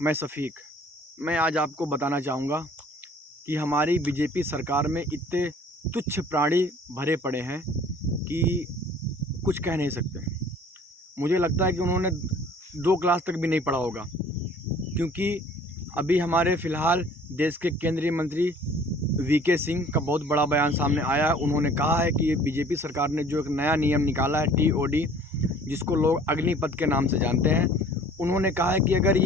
मैं सफ़ीक। मैं आज आपको बताना चाहूँगा कि हमारी बीजेपी सरकार में इतने तुच्छ प्राणी भरे पड़े हैं कि कुछ कह नहीं सकते। मुझे लगता है कि उन्होंने 2 क्लास तक भी नहीं पढ़ा होगा, क्योंकि अभी हमारे फ़िलहाल देश के केंद्रीय मंत्री वीके सिंह का बहुत बड़ा बयान सामने आया है। उन्होंने कहा है कि ये बीजेपी सरकार ने जो एक नया नियम निकाला है टीओडी, जिसको लोग अग्निपथ के नाम से जानते हैं, उन्होंने कहा है कि अगर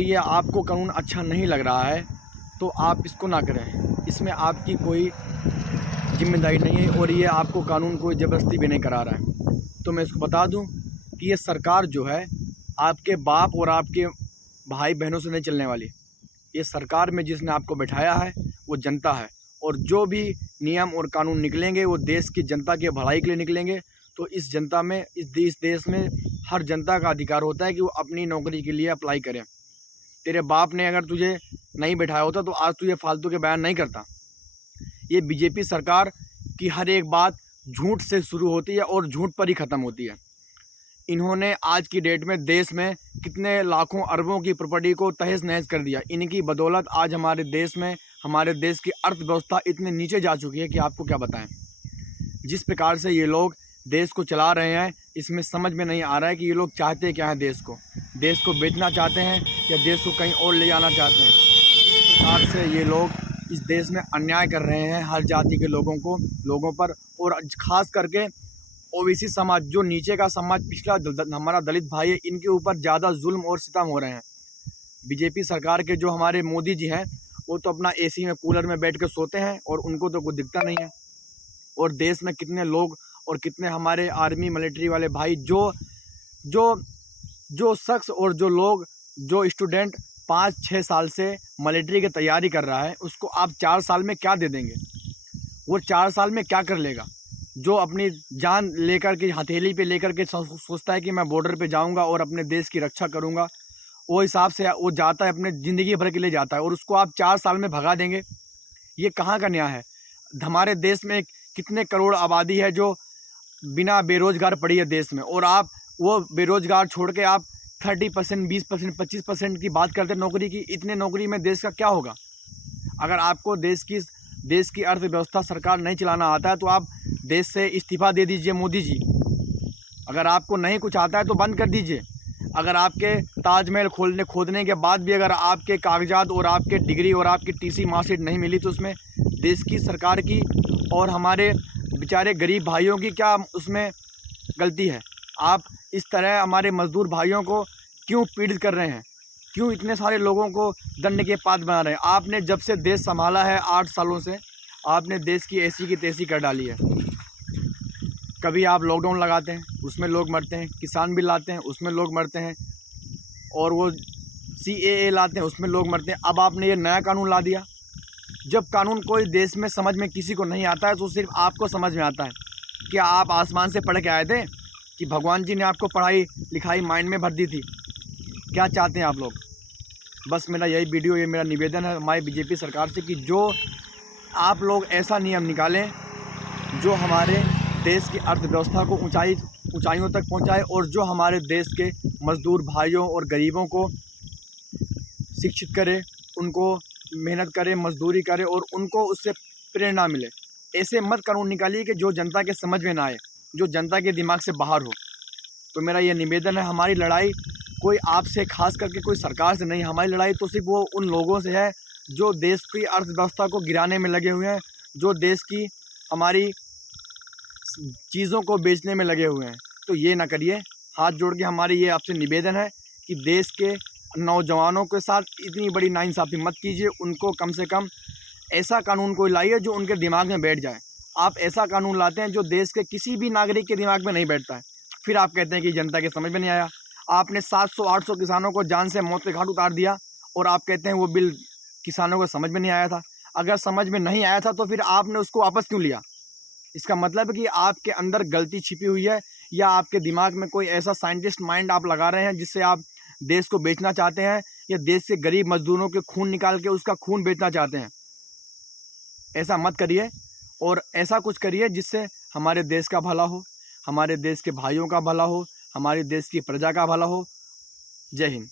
ये आपको कानून अच्छा नहीं लग रहा है तो आप इसको ना करें। इसमें आपकी कोई जिम्मेदारी नहीं है और ये आपको कानून कोई ज़बरदस्ती भी नहीं करा रहा है। तो मैं इसको बता दूं कि ये सरकार जो है आपके बाप और आपके भाई बहनों से नहीं चलने वाली। ये सरकार में जिसने आपको बैठाया है वो जनता है, और जो भी नियम और कानून निकलेंगे वो देश की जनता के भलाई के लिए निकलेंगे। तो इस जनता में, इस देश में हर जनता का अधिकार होता है कि वो अपनी नौकरी के लिए अप्लाई करे। तेरे बाप ने अगर तुझे नहीं बैठाया होता तो आज तू ये फालतू के बयान नहीं करता। ये बीजेपी सरकार की हर एक बात झूठ से शुरू होती है और झूठ पर ही ख़त्म होती है। इन्होंने आज की डेट में देश में कितने लाखों अरबों की प्रॉपर्टी को तहस नहस कर दिया। इनकी बदौलत आज हमारे देश में, हमारे देश की अर्थव्यवस्था इतने नीचे जा चुकी है कि आपको क्या बताएं। जिस प्रकार से ये लोग देश को चला रहे हैं, इसमें समझ में नहीं आ रहा है कि ये लोग चाहते क्या हैं। देश को बेचना चाहते हैं या देश को कहीं और ले जाना चाहते हैं। जिस प्रकार से ये लोग इस देश में अन्याय कर रहे हैं हर जाति के लोगों पर, और ख़ास करके ओबीसी समाज, जो नीचे का समाज, पिछला हमारा दलित भाई है, इनके ऊपर ज़्यादा जुल्म और सितम हो रहे हैं। बीजेपी सरकार के जो हमारे मोदी जी हैं वो तो अपना एसी में, कूलर में बैठ कर सोते हैं और उनको तो कुछ दिखता नहीं है। और देश में कितने लोग और कितने हमारे आर्मी मिलिट्री वाले भाई, जो शख्स और जो स्टूडेंट 5-6 साल से मिलिट्री की तैयारी कर रहा है, उसको आप 4 साल में क्या दे देंगे? वो 4 साल में क्या कर लेगा? जो अपनी जान लेकर के, हथेली पे लेकर के सोचता है कि मैं बॉर्डर पे जाऊंगा और अपने देश की रक्षा करूंगा, वो हिसाब से वो जाता है, अपने ज़िंदगी भर के लिए जाता है, और उसको आप 4 साल में भगा देंगे। ये कहाँ का न्याय है? हमारे देश में कितने करोड़ आबादी है जो बिना बेरोज़गार पड़ी है देश में, और आप वो बेरोज़गार छोड़ के आप 30%, 20%, 25% की बात करते हैं नौकरी की। इतने नौकरी में देश का क्या होगा? अगर आपको देश की अर्थव्यवस्था, सरकार नहीं चलाना आता है तो आप देश से इस्तीफ़ा दे दीजिए मोदी जी। अगर आपको नहीं कुछ आता है तो बंद कर दीजिए। अगर आपके ताजमहल खोदने के बाद भी अगर आपके कागजात और आपके डिग्री और आपकी टीसी मार्कशीट नहीं मिली तो उसमें देश की सरकार की और हमारे बेचारे गरीब भाइयों की क्या उसमें गलती है? आप इस तरह हमारे मज़दूर भाइयों को क्यों पीड़ित कर रहे हैं? क्यों इतने सारे लोगों को दंड के पात्र बना रहे हैं? आपने जब से देश संभाला है 8 सालों से, आपने देश की ऐसी की तैसी कर डाली है। कभी आप लॉकडाउन लगाते हैं, उसमें लोग मरते हैं, किसान बिल लाते हैं, उसमें लोग मरते हैं, और वो CAA लाते हैं, उसमें लोग मरते हैं। अब आपने ये नया कानून ला दिया। जब कानून कोई देश में समझ में किसी को नहीं आता है तो सिर्फ आपको समझ में आता है। क्या आप आसमान से पढ़ के आए थे कि भगवान जी ने आपको पढ़ाई लिखाई माइंड में भर दी थी? क्या चाहते हैं आप लोग? बस मेरा यही वीडियो, ये मेरा निवेदन है हमारी बीजेपी सरकार से कि जो आप लोग ऐसा नियम निकालें जो हमारे देश की अर्थव्यवस्था को ऊंचाइयों तक पहुंचाए, और जो हमारे देश के मज़दूर भाइयों और गरीबों को शिक्षित करे, उनको मेहनत करे, मजदूरी करे और उनको उससे प्रेरणा मिले। ऐसे मत कानून निकालिए कि जो जनता के समझ में ना आए, जो जनता के दिमाग से बाहर हो। तो मेरा ये निवेदन है, हमारी लड़ाई कोई आपसे, खास करके कोई सरकार से नहीं। हमारी लड़ाई तो सिर्फ वो उन लोगों से है जो देश की अर्थव्यवस्था को गिराने में लगे हुए हैं, जो देश की हमारी चीज़ों को बेचने में लगे हुए हैं। तो ये ना करिए। हाथ जोड़ के हमारी ये आपसे निवेदन है कि देश के नौजवानों के साथ इतनी बड़ी नाइंसाफ़ी मत कीजिए। उनको कम से कम ऐसा कानून कोई लाइए जो उनके दिमाग में बैठ जाए। आप ऐसा कानून लाते हैं जो देश के किसी भी नागरिक के दिमाग में नहीं बैठता है, फिर आप कहते हैं कि जनता के समझ में नहीं आया। आपने 700-800 किसानों को जान से मौत के घाट उतार दिया और आप कहते हैं वो बिल किसानों को समझ में नहीं आया था। अगर समझ में नहीं आया था तो फिर आपने उसको वापस क्यों लिया? इसका मतलब है कि आपके अंदर गलती छिपी हुई है, या आपके दिमाग में कोई ऐसा साइंटिस्ट माइंड आप लगा रहे हैं जिससे आप देश को बेचना चाहते हैं, या देश से गरीब मजदूरों के खून निकाल के उसका खून बेचना चाहते हैं। ऐसा मत करिए, और ऐसा कुछ करिए जिससे हमारे देश का भला हो, हमारे देश के भाइयों का भला हो, हमारे देश की प्रजा का भला हो। जय हिंद।